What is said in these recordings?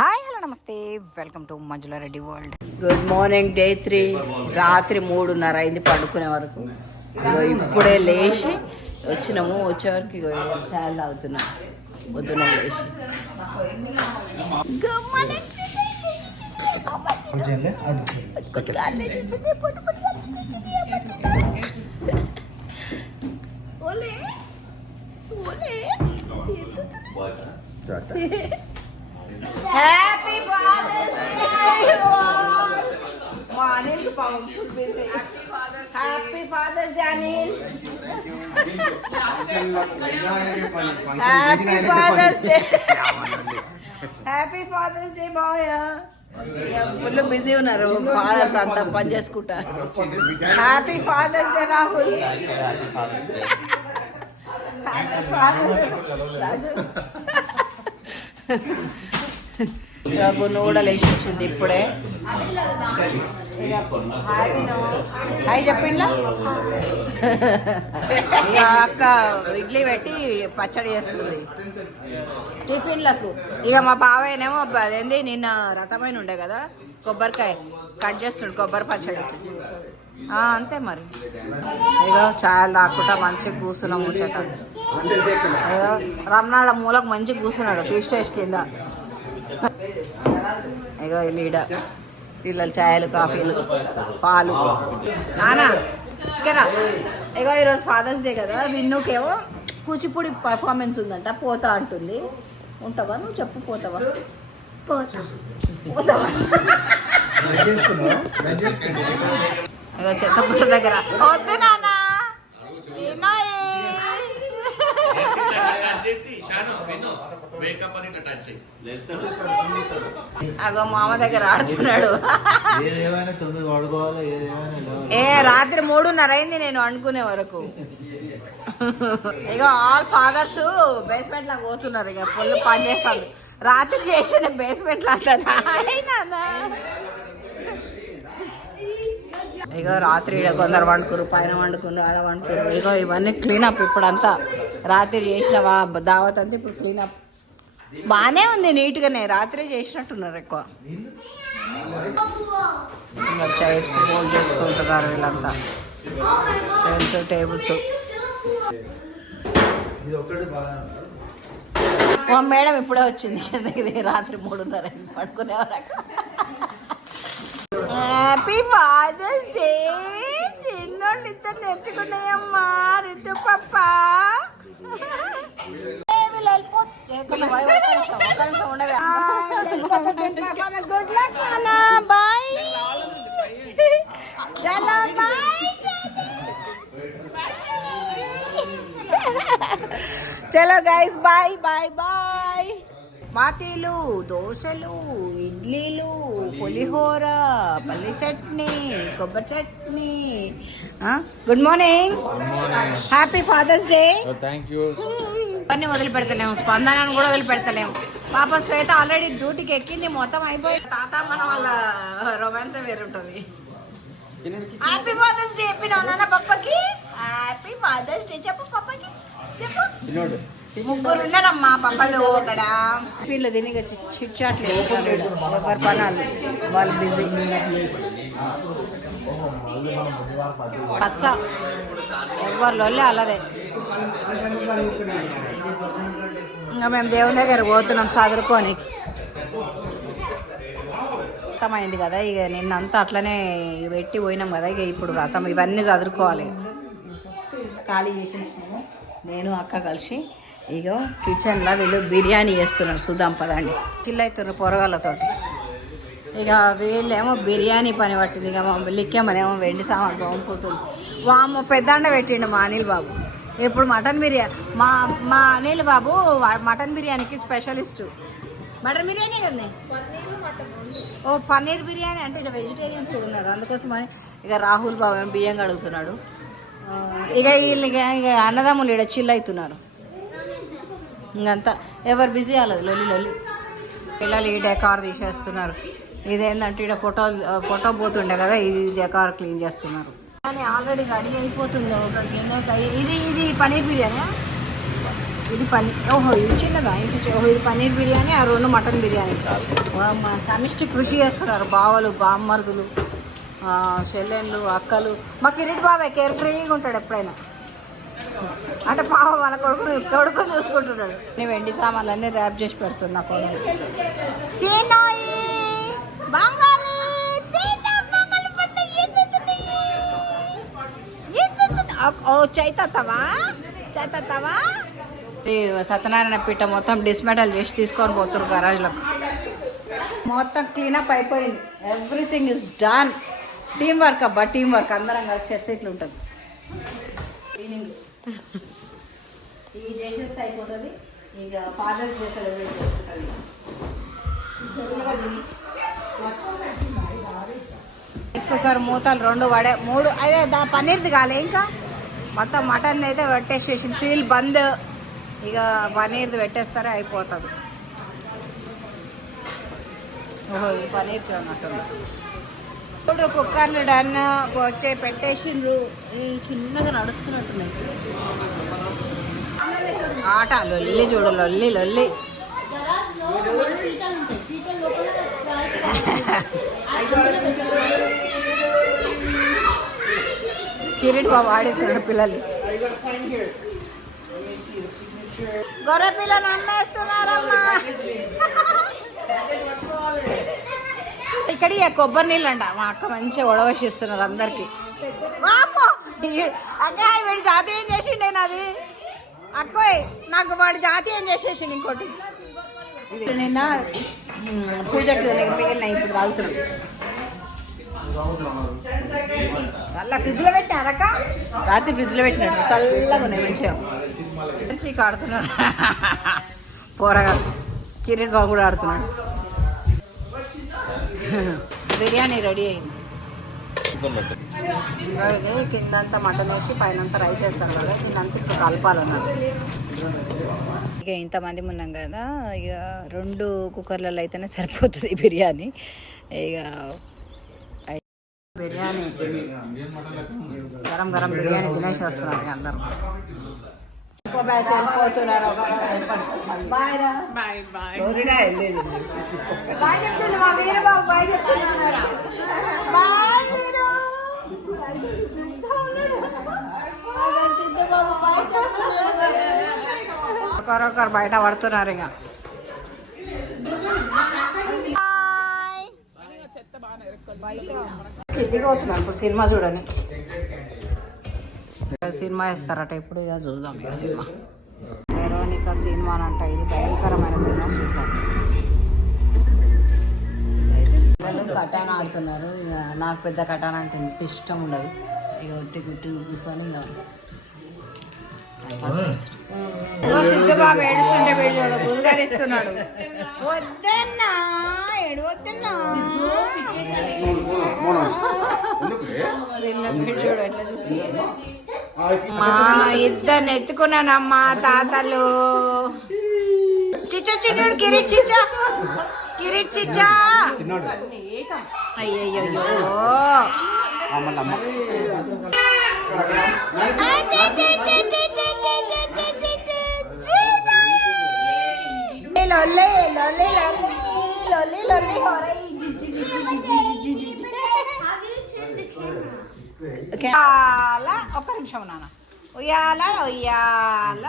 Hi hello నమస్తే, welcome to Manjula Reddy world. Good morning. Day 3. రాత్రి 3:30 అయింది పడుకునే వరకు. ఇగో ఇప్పుడే లేచి వచ్చినాము. వచ్చేవరకు ఇగో చాయ్ తాగుతున్నాం పొద్దున లేచి. Happy father's day. మా Anil powerful busy. Happy father's day Anil. Happy father's day. Happy father's day bye. Full busy ఉన్నారు ఫాదర్స్ అంతా పని చేసుకుంటా. Happy father's day Rahul. Happy father's day. Gunnu కూడా లేచి వచ్చింది ఇప్పుడే. హాయ్ చెప్పిండ్లా. ఇక అక్క ఇడ్లీ పెట్టి పచ్చడి చేస్తుంది టిఫిన్లకు. ఇక మా బావయ్యనేమో అదేంది నిన్న రథమైన ఉండే కదా, కొబ్బరికాయ కట్ చేస్తుండు కొబ్బరి పచ్చడి. అంతే మరి. ఇక చాయలు తాక్కుంటా మంచిగా కూర్చున్నాం ముచ్చట. రమణాళ్ళ మూలకు మంచిగా కూర్చున్నాడు టీ స్టేషన్ కింద. ఇగో లీడ పిల్లలు చాయలు కాఫీలు పాలు. నానా ఇక్కడ ఇగో ఈరోజు ఫాదర్స్ డే కదా, విన్నుకేమో కూచిపూడి పర్ఫార్మెన్స్ ఉందంట, పోతా అంటుంది. ఉంటావా నువ్వు? చెప్పు, పోతావా? పోతావా? ఇగో చెత్తపుట్ట దగ్గర వద్దు నానా. అగో మామ దగ్గర ఆడుతున్నాడు. రాత్రి 3:30 అయింది నేను అనుకునే వరకు. ఇక ఆల్ ఫాదర్స్ బేస్మెంట్ లాగా పోతున్నారు. ఇక ఫుల్ పని చేస్తాను. రాత్రి చేసిన బేస్మెంట్ లాగా. ఇగో రాత్రి కొందరు వండుకురు, పైన వండుకున్నారు, ఆడ వండుకున్నారు. ఇగో ఇవన్నీ క్లీనప్ ఇప్పుడంతా. రాత్రి చేసిన దావత్ అంతా ఇప్పుడు క్లీనప్. బాగానే ఉంది నీట్గానే. రాత్రి చేసినట్టున్నారు ఎక్కువ. ఇంకా చైర్స్ ఫోల్డ్ చేసుకుంటున్నారు వీళ్ళంతా. Chairs tables. మేడం ఇప్పుడే వచ్చింది ఇది. రాత్రి 3:30 పడుకునే వరకు. Happy father's day. చిన్నోళ్ళు ఇద్దరు నేర్చుకున్నాయమ్మా. రితు పప్ప గుడ్ లక్ నానా. బాయ్. చలో బాయ్. చలో గైస్ బాయ్ బాయ్ బాయ్. మాతీలు, దోశలు, ఇడ్లీలు, పులిహోర, పల్లి చట్నీ, కొబ్బరి chutney. Good morning. Happy father's day. Thank you. అన్నీ వదిలిపెడతలేము, స్పందనను కూడా వదిలిపెడతలేము. పాప శ్వేత ఆల్రెడీ డ్యూటీకి ఎక్కింది, మొత్తం అయిపోయి. తాత మన వాళ్ళ రొమాన్స్ వేరుంటుంది. హ్యాపీ ఫాదర్స్ డే చెప్పినావు నాన్న పప్పకి. హ్యాపీ ఫాదర్స్ డే చెప్పు పప్పకి, చెప్పు. ముగ్గురు ఉన్నారమ్మా పప్పలు అక్కడ. వీళ్ళు తిని చిట్చాట్లు వేసుకుంటాడు. ఎవరి పనాలు వాళ్ళు బిజీ. పచ్చ ఎవరిలో అలాదే. ఇంకా మేము దేవుని దగ్గర పోతున్నాం చదువుకొని. అర్థమైంది కదా, ఇక నిన్నంతా అట్లనే పెట్టి పోయినాం కదా. ఇక ఇప్పుడు రథం ఇవన్నీ చదువుకోవాలి. ఖాళీ చేసేసినాము నేను అక్క కలిసి. ఇగో కిచెన్లో వీళ్ళు బిర్యానీ చేస్తున్నారు. చూద్దాం పదండి. చిల్లు అవుతున్నారు పొరగాళ్ళతోటి. ఇక వీళ్ళేమో బిర్యానీ పని పట్టింది. ఇక మా లిక్కేమనేమో వెండి సామాన్ బాగుంటుంది. వామ్మో పెద్దండ పెట్టిండు మా అనిల్ బాబు. ఇప్పుడు మటన్ బిర్యానీ. మా అనిల్ బాబు మటన్ బిర్యానీకి స్పెషలిస్టు. మటన్ బిర్యానీ కదా. ఓ పన్నీర్ బిర్యానీ అంటే ఇక వెజిటేరియన్స్ ఉన్నారు, అందుకోసమని. ఇక రాహుల్ బాబు ఏమో బియ్యం కడుగుతున్నాడు. ఇక వీళ్ళు ఇక అన్నదమ్ములు ఇక్కడ చిల్ అవుతున్నారు. ఇంకంతా ఎవరు బిజీ అవ్వలేదు, లొల్లి లొల్లి. పిల్లలు ఈ డెకార్ తీసేస్తున్నారు. ఇదేంటంటే ఇక్కడ ఫోటో పోతుండే కదా, ఇది డెకార్ క్లీన్ చేస్తున్నారు. కానీ ఆల్రెడీ రెడీ అయిపోతుంది ఒక గిన్నె. ఇది పన్నీర్ బిర్యానీ. ఇది పన్నీర్. ఓహో ఇది చిన్నదా ఓహో ఇది పన్నీర్ బిర్యానీ, ఆ రెండు మటన్ బిర్యానీ. మా సమిష్టి కృషి చేస్తున్నారు బావలు, బామ్మర్దులు, చెల్లెళ్ళు, అక్కలు. మా కిరీట్ బాబాయ్ కేర్ ఫ్రీగా ఉంటాడు ఎప్పుడైనా. అంటే పాప వాళ్ళ కొడుకు చూసుకుంటున్నాడు. నేను వెండి సామాన్లు అన్నీ ర్యాప్ చేసి పెడుతున్నా కొడుకు. ఓ చైతవా సత్యనారాయణ పీఠ మొత్తం డిస్మెటల్ చేసి తీసుకొని పోతున్నారు గరాజ్లకు. మొత్తం క్లీనప్ అయిపోయింది. Everything is done. Team work అబ్బా, టీం వర్క్. అందరం కలిసి చేస్తే ఇట్లా ఉంటుంది. క్లీనింగ్ ఇది చేసేస్తే అయిపోతుంది. ఇక ఫాదర్స్ డే సెలబ్రేట్ చేసుకుంటుంది. రైస్ కుక్కర్ మూతలు 2 వడే 3. అదే పన్నీర్ది కాలే ఇంకా. మొత్తం మటన్ అయితే పెట్టేసేసి సీల్ బంద్. ఇక పన్నీర్ది పెట్టేస్తారే అయిపోతుంది. ఓహో ఇది పన్నీర్ అన్నట్టు. ఇప్పుడు కుక్కర్లు డన్ వచ్చే పెట్టేసిండ్రు. ఈ చిన్నగా నడుస్తున్నట్టున్నాయి ఆట. లొల్లి చూడు, లొల్లి లొల్లి. కిరీట్ బాబు ఆడేస్తున్నాడు పిల్లలు. గొర్రె పిల్లని అమ్మేస్తున్నారమ్మా. ఇక్కడ కొబ్బరి నీళ్ళు అంట. మా అక్క మంచిగా ఉడవసిస్తున్నారు అందరికి. అక్క వీడు జాతి ఏం చేసిండే నాది అక్కోయ్, నాకు వాడు జాతి ఏం చేసేసిండు. ఇంకోటి నిన్న పూజకి మిగిలిన ఇప్పుడు తాగుతున్నాం. చల్ల ఫ్రిడ్జ్లో పెట్టారక్క. రాత్రి ఫ్రిడ్జ్లో పెట్టినట్టు చల్లగా ఉన్నాయి మంచిగా. మంచిగా ఆడుతున్నాడు పోరగా. కిరీట్ బాబు కూడా ఆడుతున్నాడు. బిర్యానీ రెడీ అయింది. కిందంతా మటన్ వేసి పైన రైస్ వేస్తారు కదా, దీన్నంతా ఇప్పుడు కలపాలన్నారు. ఇక ఇంతమంది ఉన్నాం కదా, ఇక 2 కుక్కర్లలో అయితేనే సరిపోతుంది బిర్యానీ. ఇక బిర్యానీ గరం గరం బిర్యానీ తినేసి వస్తున్నారు అందరూ. ఒకరొకరు బయట పడుతున్నారు. ఇక కిందికి అవుతున్నారు. ఇప్పుడు సినిమా చూడని సినిమా వేస్తారట ఇప్పుడు. ఇక చూద్దాం. ఇక సినిమా వెరోనికా సినిమా అంట. ఇది భయంకరమైన సినిమా. చూద్దాం. పిల్లలు కటాన ఆడుతున్నారు. ఇక నాకు పెద్ద కటాన అంటే ఇంత ఇష్టం ఉండదు. ఇక ఒట్టి గుట్టి కూర్చొని సిద్ధబాబు ఏడుస్తుంటే వీడు బుధగారిస్తున్నాడు. వద్దన్నా ఏడు వద్దన్నా. చూడు ఎట్లా చూస్తున్నాడు. మా ఇద్దరిని ఎత్తుకున్నానమ్మా తాతలు. చిచ్చా చిన్నోడు కిరీట్ చిచ్చా, కిరీట్ చిచ్చా. అయ్యయ్యో ఒక్క నిమిషం నాన్న. ఉయ్యాల ఉయ్యాల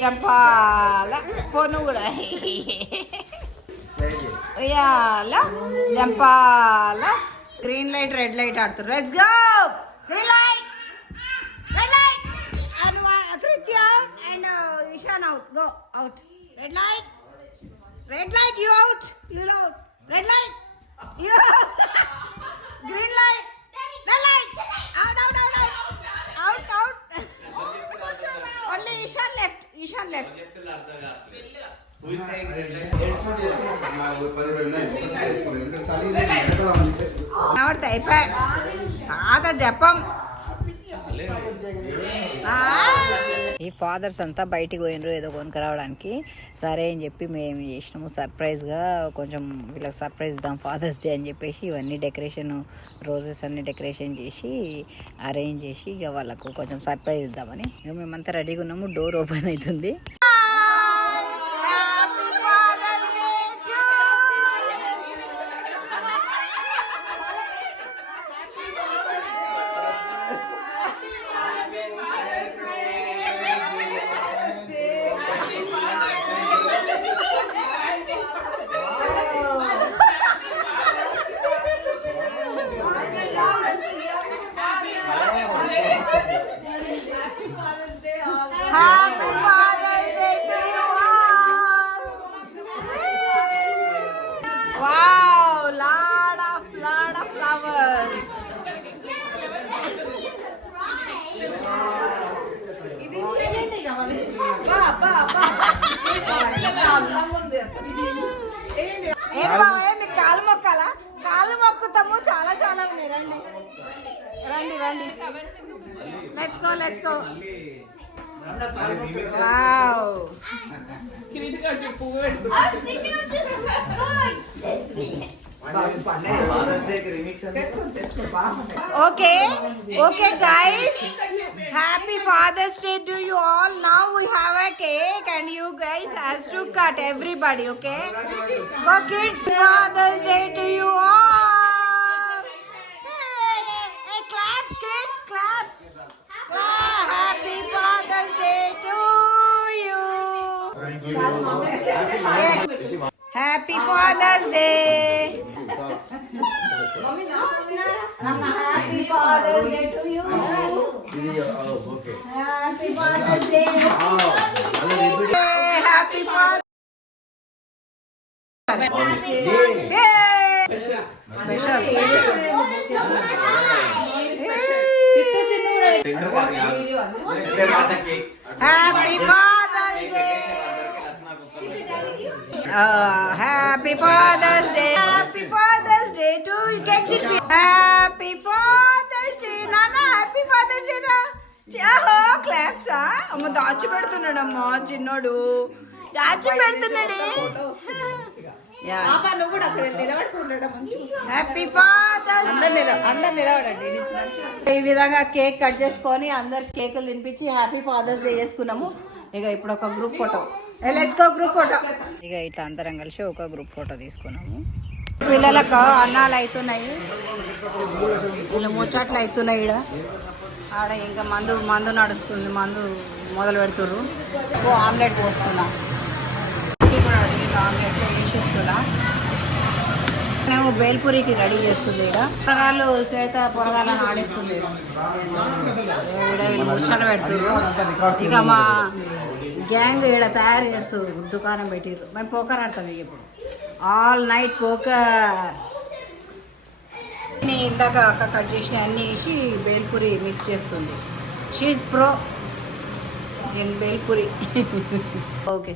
జంపాల పొను కూడా. ఉయ్యాల జంపాల. గ్రీన్ లైట్ రెడ్ లైట్ ఆడుతున్నారు. Let's go. Green light red light. Kritya and Ishan out. Go out. Red light red light. You out. You out. Red light you out. Green light red light. Out out out out out. Only Ishan left. Ishan left. ఆవిడతో అయిపోయి తాత జపం. ఈ fathers అంతా బయటికి పోయినరు ఏదో కొనుక్కరావడానికి. సరే అని చెప్పి మేము చేసినాము సర్ప్రైజ్గా. కొంచెం వీళ్ళకి సర్ప్రైజ్ ఇద్దాం ఫాదర్స్ డే అని చెప్పేసి ఇవన్నీ డెకరేషన్, రోజెస్ అన్ని డెకరేషన్ చేసి అరేంజ్ చేసి ఇక వాళ్ళకు కొంచెం సర్ప్రైజ్ ఇద్దామని ఇక మేమంతా రెడీగా ఉన్నాము. డోర్ ఓపెన్ అవుతుంది. Wow lot of flowers. ఏంటి బాబాయ్ మీకు కాలు మొక్కాలా? కాలు మొక్కుతాము, చాలా చాలా ఉన్నాయి. రండి రండి రండి, let's go let's go. Wow okay okay guys, happy Father's Day to you all. Now we have a cake and you guys has to cut, everybody. Okay, go kids, Father's Day to you all. Hey, claps kids, claps. Happy Father's Day to you. Happy Father's Day. Happy Father's Day to you. Happy Father's Day. Happy Father's Day. Special. Happy Father's Day. Happy Father's Day. Happy Father's Day to you. Happy Father's Day. Nana, happy Father's Day ra. Chaho claps ah. Amma dachi pedutunnadu amma chinnodu. Dachi pedutunnade. Yeah. Papa nu kuda akkade nilabadukunnada manchiga. Happy Father's Day. అందరు నిలబడండి. ఈ విధంగా cake cut చేసుకొని అందరు కేకులు తినిపించి happy father's day చేసుకున్నాము. ఇక ఇప్పుడు ఒక group photo. Let's go group photo. ఇక ఇట్లా అందరం కలిసి ఒక గ్రూప్ ఫోటో తీసుకున్నాము. పిల్లలకు అన్నాలు అవుతున్నాయి, వీళ్ళు ముచ్చట్లు అవుతున్నాయి. ఇక్కడ ఆడ ఇంకా మందు నడుస్తుంది, మందు మొదలు పెడుతుర్రు. Omelette పోస్తున్నా, omelette వేసేస్తున్నా. మేము బేల్పూరికి రెడీ చేస్తుంది. ఇక్కడ పొరగాళ్ళు శ్వేత పొరగాళ్ళని ఆడేస్తుంది. ఇక్కడ వీళ్ళు ముచ్చట్లు పెడుతుర్రు. ఇక మా గ్యాంగ్ ఇక్కడ తయారు చేస్తారు, దుకాణం పెట్టిర్రు. మేము పోకర్ ఆడతాం ఇక ఇప్పుడు, ఆల్ నైట్ పోకర్. ఇందాక అక్క కట్ చేసిన అన్నీ వేసి బేల్పూరి మిక్స్ చేస్తుంది. She's pro in bhelpuri. Okay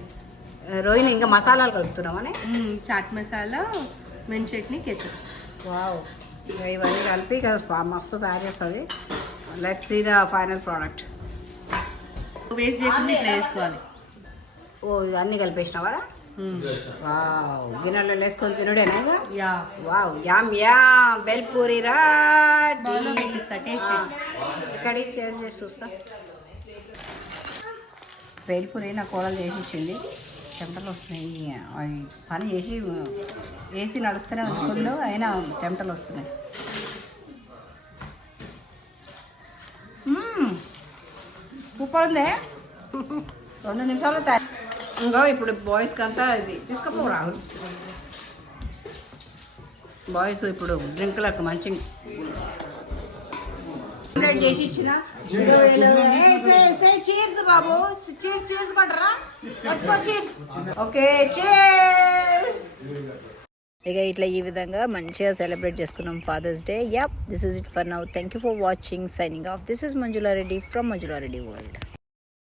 Rohini, ఇంకా మసాలాలు కలుపుతున్నామని చాట్ మసాలా, మెంతి చట్నీ, కెచప్. వావ్, ఇవన్నీ కలిపి మస్తు తయారు చేస్తుంది. Let's see the final product. Waste చేయకుండా ఇట్లా వేసుకోవాలి. ఓ ఇవన్నీ కలిపేసినావా? వావ్, గిన్నెలో వేసుకొని తినడేనా? Yeah. Wow, yum yum, bhelpuri ready. ఇక్కడికి చేసి చూస్తా. బేల్పూరి నా కూరలు చేసి ఇచ్చింది. చెమటలు వస్తున్నాయి. పని చేసి ఏసీ నడుస్తూనే ఉంది ఫుల్, అయినా చెమటలు వస్తున్నాయి. సూపర్ ఉంది. 2 నిమిషాలు తయారు. ఇంకో ఇప్పుడు బాయ్స్కి అంతా ఇది తీసుకపో రాహుల్. బాయ్స్ ఇప్పుడు డ్రింక్లకు మంచి చేసి ఇచ్చిన. చీర్స్ బాబు, చీర్స్ కొట్టరా, వచ్చుకో చీర్స్. Okay cheers. ఇక ఇట్లా ఈ విధంగా మంచిగా సెలబ్రేట్ చేసుకున్నాం Father's Day. Yup, this is it for now. Thank you for watching. Signing off. This is Manjula Reddy from Manjula Reddy world.